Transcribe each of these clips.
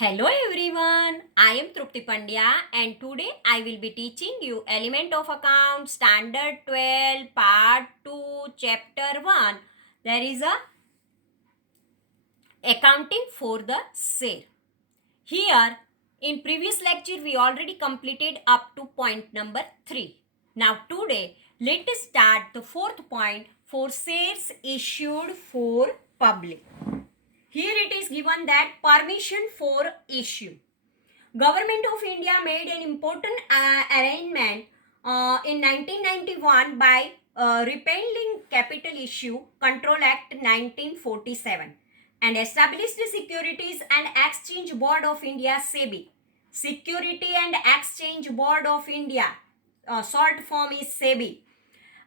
Hello everyone, I am Trupti Pandya and today I will be teaching you Element of Account Standard 12 Part 2 Chapter 1. There is a accounting for the share. Here in previous lecture we already completed up to point number 3. Now today let us start the fourth point for shares issued for public. Here it is given that permission for issue. Government of India made an important arrangement in 1991 by repealing Capital Issue Control Act 1947 and established the Securities and Exchange Board of India SEBI. Security and Exchange Board of India, short form is SEBI.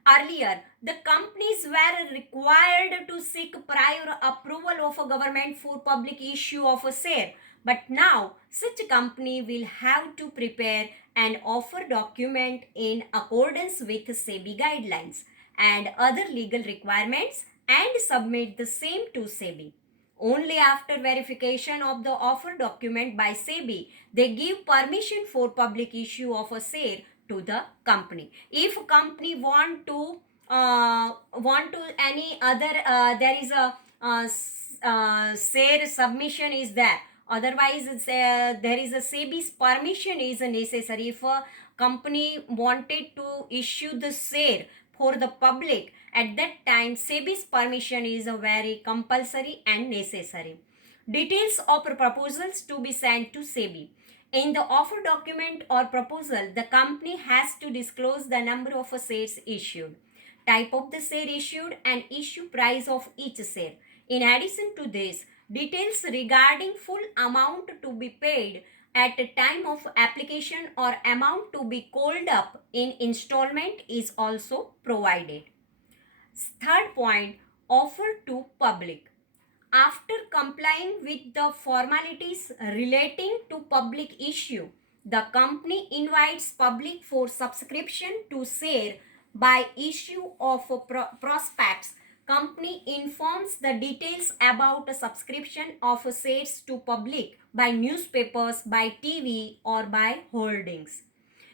Earlier, the companies were required to seek prior approval of a government for public issue of a share. But now, such a company will have to prepare an offer document in accordance with SEBI guidelines and other legal requirements and submit the same to SEBI. Only after verification of the offer document by SEBI, they give permission for public issue of a share to the company. If company want to any other there is a share submission is there. Otherwise, there is a SEBI's permission is necessary. If a company wanted to issue the share for the public, at that time SEBI's permission is a very compulsory and necessary. Details of proposals to be sent to SEBI. In the offer document or proposal, the company has to disclose the number of shares issued, type of the share issued, and issue price of each share. In addition to this, details regarding full amount to be paid at the time of application or amount to be called up in installment is also provided. Third point, offer to public. After complying with the formalities relating to public issue, the company invites public for subscription to share by issue of prospectus. Company informs the details about a subscription of shares to public by newspapers, by TV or by holdings.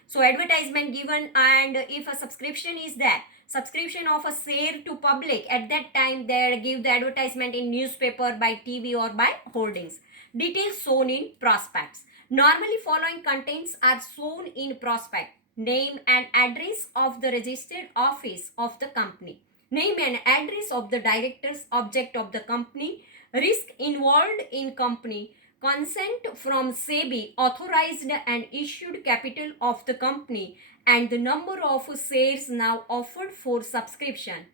So advertisement given, and if a subscription is there, subscription of a share to public, at that time they give the advertisement in newspaper, by TV or by holdings. Details shown in prospects. Normally following contents are shown in prospect: name and address of the registered office of the company, name and address of the directors, object of the company, risk involved in company, consent from SEBI, authorized and issued capital of the company, and the number of shares now offered for subscription.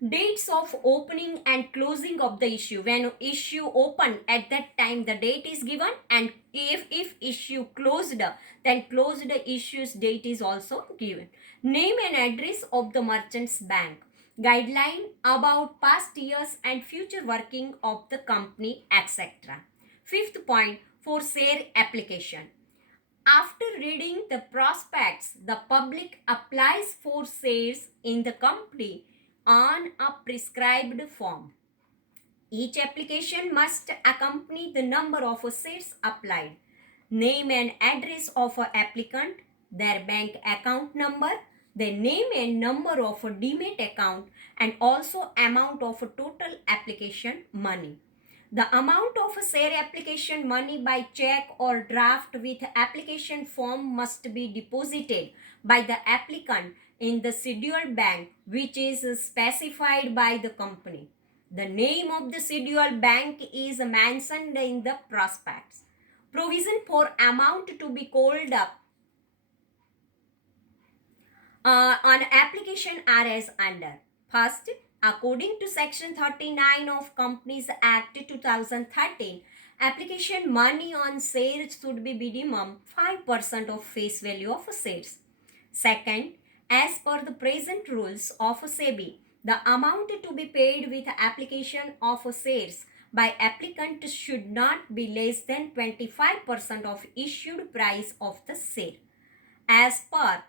Dates of opening and closing of the issue. When issue open, at that time the date is given, and if issue closed, then closed issues date is also given. Name and address of the merchant's bank. Guideline about past years and future working of the company, etc. Fifth point, for share application. After reading the prospects, the public applies for shares in the company on a prescribed form. Each application must accompany the number of shares applied, name and address of an applicant, their bank account number, the name and number of a demat account, and also amount of a total application money. The amount of a share application money by check or draft with application form must be deposited by the applicant in the scheduled bank which is specified by the company. The name of the scheduled bank is mentioned in the prospectus. Provision for amount to be called up on application are as under. First, according to Section 39 of Companies Act 2013, application money on shares should be minimum 5% of face value of shares. Second, as per the present rules of SEBI, the amount to be paid with application of shares by applicant should not be less than 25% of issued price of the share. As per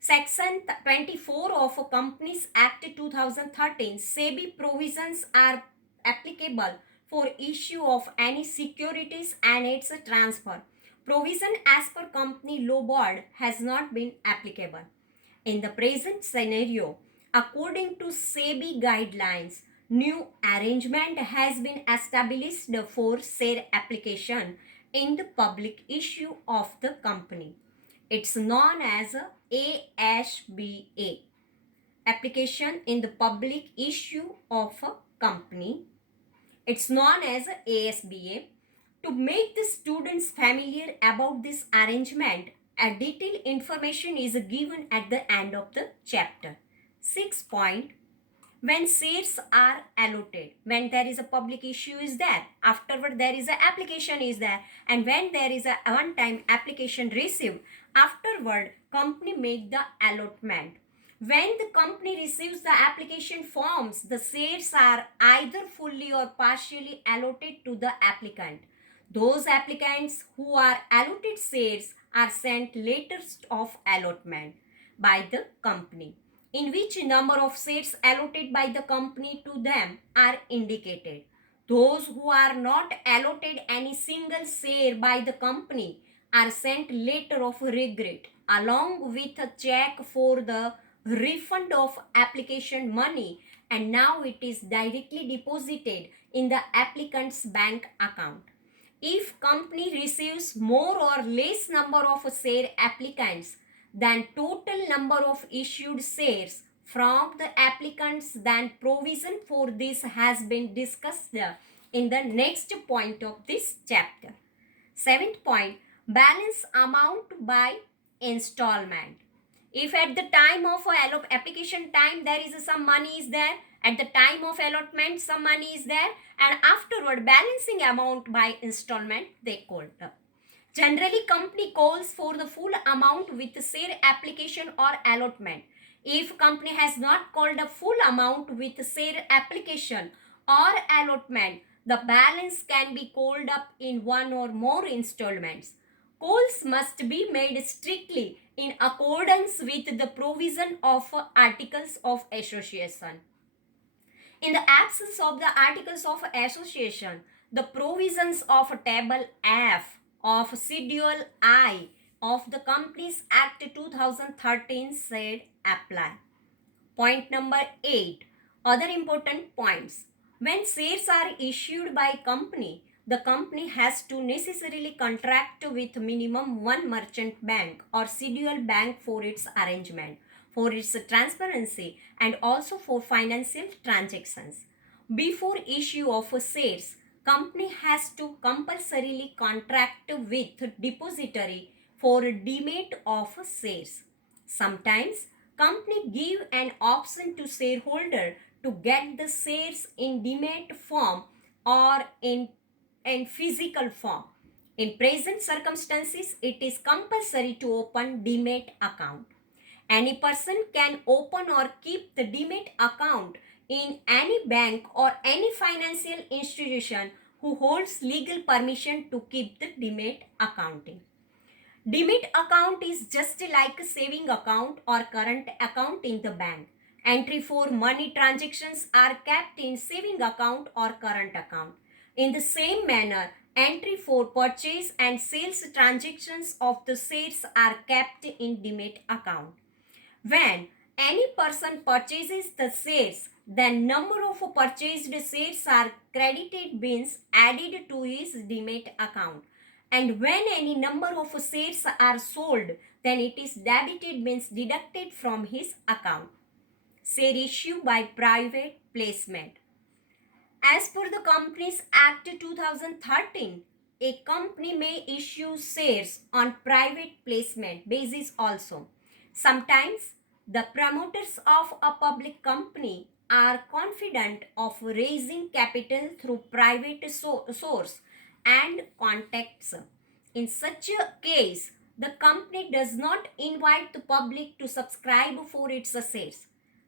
Section 24 of Companies Act 2013, SEBI provisions are applicable for issue of any securities and its transfer. Provision as per company law board has not been applicable. In the present scenario, according to SEBI guidelines, new arrangement has been established for share application in the public issue of the company. It's known as ASBA, application in the public issue of a company. It's known as ASBA. To make the students familiar about this arrangement, a detailed information is given at the end of the chapter. 6 point. When shares are allotted, when there is a public issue is there, afterward there is a application is there, and when there is a one time application received, afterward company make the allotment. When the company receives the application forms, the shares are either fully or partially allotted to the applicant. Those applicants who are allotted shares are sent letters of allotment by the company, in which number of shares allotted by the company to them are indicated. Those who are not allotted any single share by the company are sent letter of regret along with a check for the refund of application money, and now it is directly deposited in the applicant's bank account. If company receives more or less number of share applicants than total number of issued shares from the applicants, then provision for this has been discussed in the next point of this chapter. 7th point, balance amount by installment. If at the time of application time there is some money is there, at the time of allotment some money is there, and afterward balancing amount by installment they called. Generally company calls for the full amount with share application or allotment. If company has not called a full amount with share application or allotment, the balance can be called up in one or more installments. Calls must be made strictly in accordance with the provision of Articles of Association. In the absence of the Articles of Association, the provisions of Table F of Schedule I of the Companies Act 2013 said apply. Point number 8. Other important points. When shares are issued by company, the company has to necessarily contract with minimum one merchant bank or schedule bank for its arrangement, for its transparency, and also for financial transactions. Before issue of shares, company has to compulsorily contract with depository for demat of shares. Sometimes company give an option to shareholder to get the shares in demat form or in physical form. In present circumstances, it is compulsory to open demat account. Any person can open or keep the demat account in any bank or any financial institution who holds legal permission to keep the demat accounting. Demat account is just like a saving account or current account in the bank. Entry for money transactions are kept in saving account or current account. In the same manner, entry for purchase and sales transactions of the shares are kept in demat account. When any person purchases the shares, the number of purchased shares are credited means added to his demat account. And when any number of shares are sold, then it is debited means deducted from his account. Share issue by private placement. As per the Companies Act 2013, a company may issue shares on private placement basis also. Sometimes the promoters of a public company are confident of raising capital through private source and contacts. In such a case, the company does not invite the public to subscribe for its shares,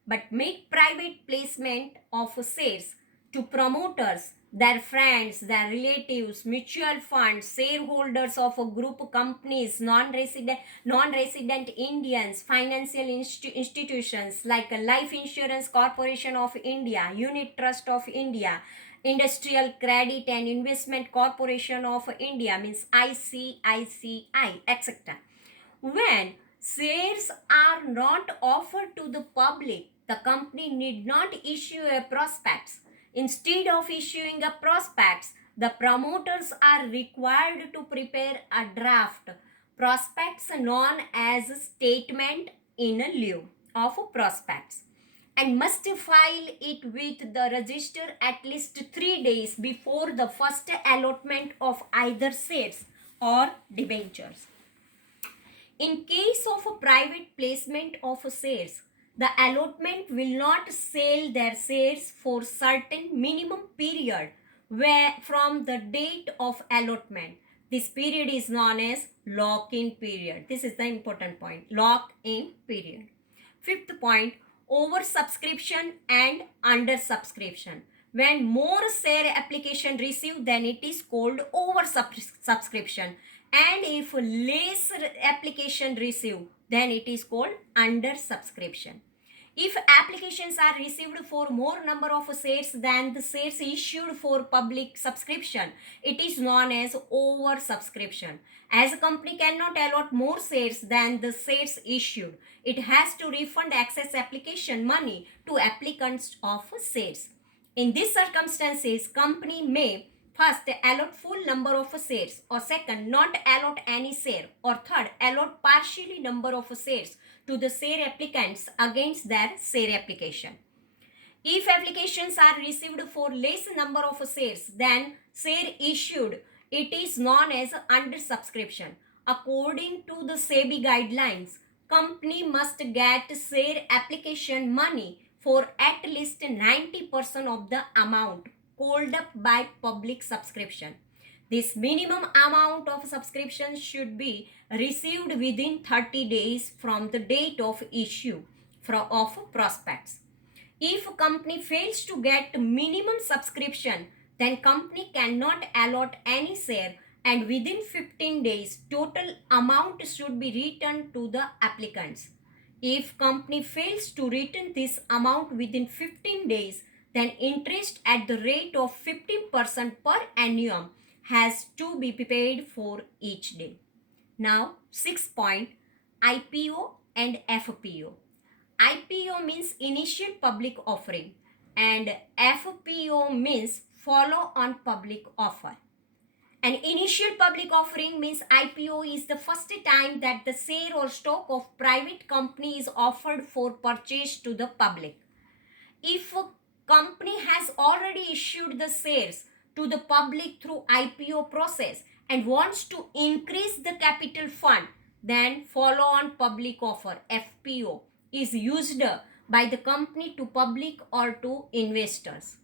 but make private placement of shares to promoters, their friends, their relatives, mutual funds, shareholders of a group companies, non-resident Indians, financial institutions like a Life Insurance Corporation of India, Unit Trust of India, Industrial Credit and Investment Corporation of India, means ICICI, etc. When shares are not offered to the public, the company need not issue a prospectus. Instead of issuing a prospectus, the promoters are required to prepare a draft prospectus known as statement in lieu of prospectus and must file it with the register at least 3 days before the first allotment of either shares or debentures. In case of a private placement of shares, the allotment will not sell their shares for certain minimum period where from the date of allotment. This period is known as lock-in period. This is the important point, lock-in period. Fifth point, oversubscription and undersubscription. When more share application received, then it is called oversubscription, and if less application received, then it is called undersubscription. If applications are received for more number of shares than the shares issued for public subscription, it is known as oversubscription. As a company cannot allot more shares than the shares issued, it has to refund excess application money to applicants of shares. In these circumstances, company may first allot full number of shares, or second not allot any share, or third allot partially number of shares to the share applicants against their share application. If applications are received for less number of shares than share issued, it is known as undersubscription. According to the SEBI guidelines, company must get share application money for at least 90% of the amount called up by public subscription. This minimum amount of subscription should be received within 30 days from the date of issue of prospects. If a company fails to get minimum subscription, then company cannot allot any share, and within 15 days total amount should be returned to the applicants. If company fails to return this amount within 15 days, then interest at the rate of 15% per annum has to be paid for each day. Now, 6th point, IPO and FPO. IPO means initial public offering and FPO means follow on public offer. An initial public offering means IPO is the first time that the share or stock of private company is offered for purchase to the public. If a company has already issued the shares to the public through IPO process and wants to increase the capital fund, then follow on public offer FPO is used by the company to public or to investors.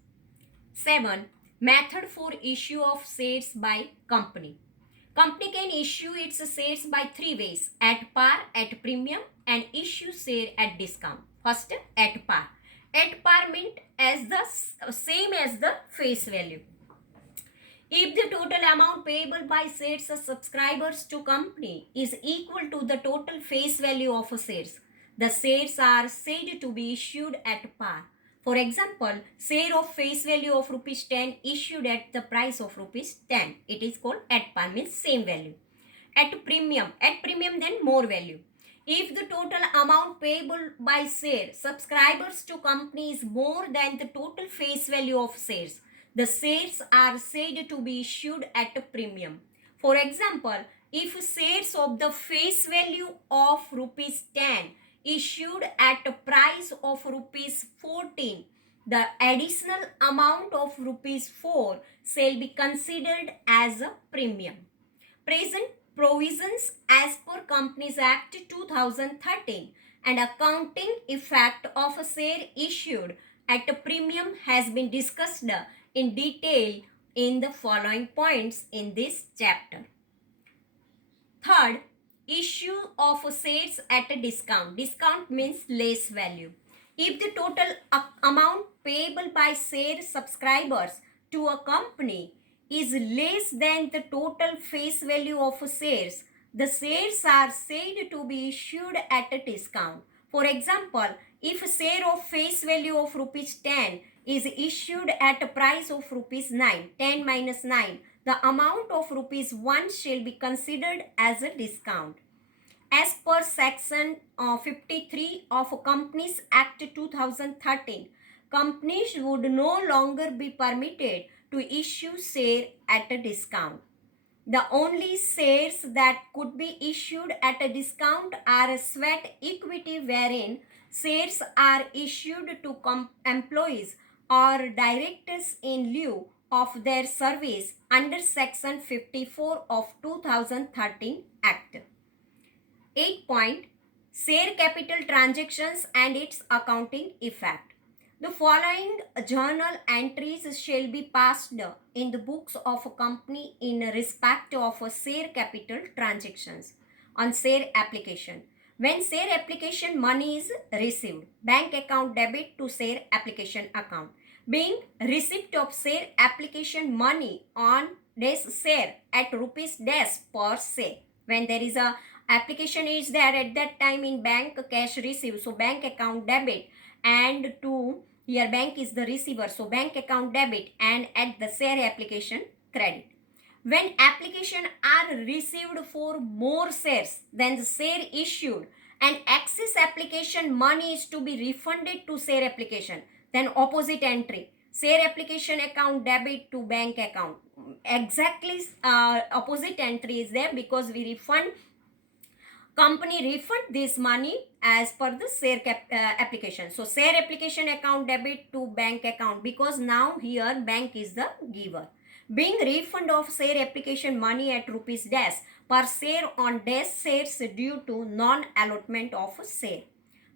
7. Method for issue of shares by company. Company can issue its shares by 3 ways: at par, at premium, and issue share at discount. First, at par. At par means as the same as the face value. If the total amount payable by shares of subscribers to company is equal to the total face value of shares, the shares are said to be issued at par. For example, share of face value of rupees 10 issued at the price of rupees 10. It is called at par, means same value. At premium then more value. If the total amount payable by share subscribers to company is more than the total face value of shares, the shares are said to be issued at a premium. For example, if shares of the face value of rupees 10 issued at a price of rupees 14, the additional amount of rupees 4 shall be considered as a premium. Present provisions as per Companies Act 2013 and accounting effect of a share issued at a premium has been discussed in detail in the following points in this chapter. Third, issue of shares at a discount. Discount means less value. If the total amount payable by share subscribers to a company is less than the total face value of shares, the shares are said to be issued at a discount. For example, if a share of face value of rupees 10 is issued at a price of rupees 9, 10 minus 9, the amount of rupees 1 shall be considered as a discount. As per section 53 of Companies Act 2013, companies would no longer be permitted to issue share at a discount. The only shares that could be issued at a discount are sweat equity, wherein shares are issued to employees or directors in lieu of their service under section 54 of 2013 Act. 8 point, share capital transactions and its accounting effect. The following journal entries shall be passed in the books of a company in respect of share capital transactions. On share application, when share application money is received, bank account debit to share application account. Being receipt of share application money on this share at rupees dash per share. When there is a application is there at that time in bank, cash received, so bank account debit, and to here bank is the receiver, so bank account debit, and at the share application credit. When application are received for more shares than the share issued and excess application money is to be refunded to share application, then opposite entry, share application account debit to bank account. Exactly opposite entry is there, because we refund, company refund this money as per the share application. So share application account debit to bank account, because now here bank is the giver. Being refund of share application money at rupees dash per share on dash shares due to non-allotment of share.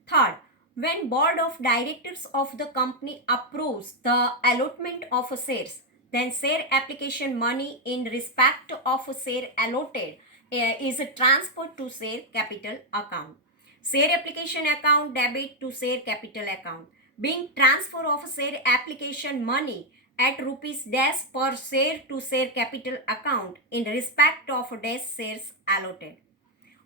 Third, when board of directors of the company approves the allotment of shares, then share application money in respect of share allotted is transferred to share capital account. Share application account debit to share capital account. Being transfer of share application money at rupees dash per share to share capital account in respect of dash shares allotted.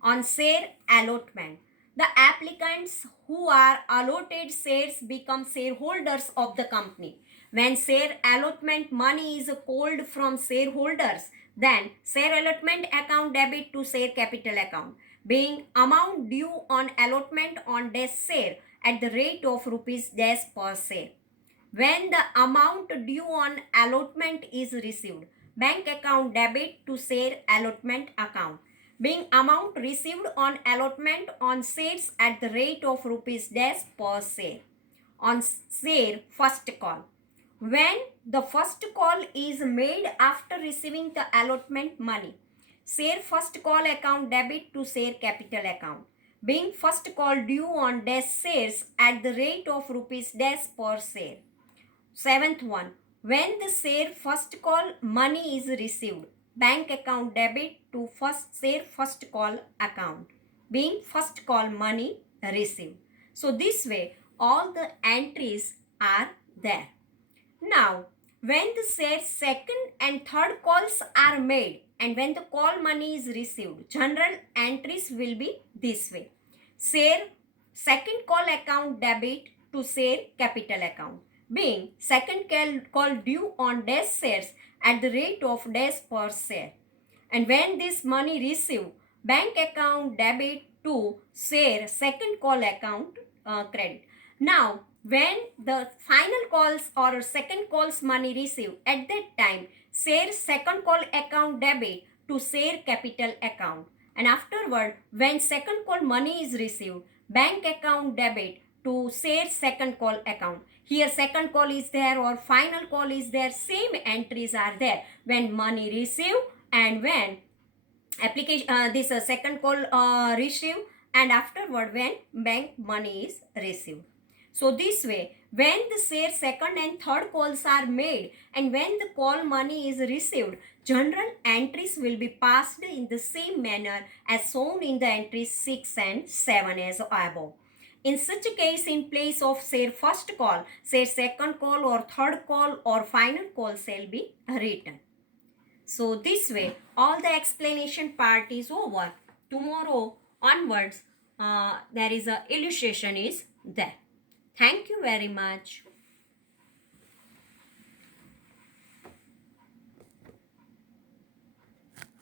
On share allotment, the applicants who are allotted shares become shareholders of the company. When share allotment money is called from shareholders, then share allotment account debit to share capital account, being amount due on allotment on dash share at the rate of rupees dash per share. When the amount due on allotment is received, bank account debit to share allotment account, being amount received on allotment on shares at the rate of rupees dash per share. On share first call, when the first call is made after receiving the allotment money, share first call account debit to share capital account, being first call due on dash shares at the rate of rupees dash per share. Seventh one, when the share first call money is received, bank account debit to first share first call account, being first call money received. So this way all the entries are there. Now, when the share second and third calls are made and when the call money is received, general entries will be this way. Share second call account debit to share capital account, being second call due on dash shares at the rate of dash per share. And when this money received, bank account debit to share second call account credit. Now, when the final calls or second calls money received, at that time, share second call account debit to share capital account. And afterward, when second call money is received, bank account debit to share second call account. Here second call is there or final call is there, same entries are there when money received and when application this second call received, and afterward when bank money is received. So this way, when the share second and third calls are made and when the call money is received, general entries will be passed in the same manner as shown in the entries 6 and 7 as above. In such a case, in place of share first call, share second call or third call or final call shall be written. So this way, all the explanation part is over. Tomorrow onwards, there is a illustration is there. Thank you very much.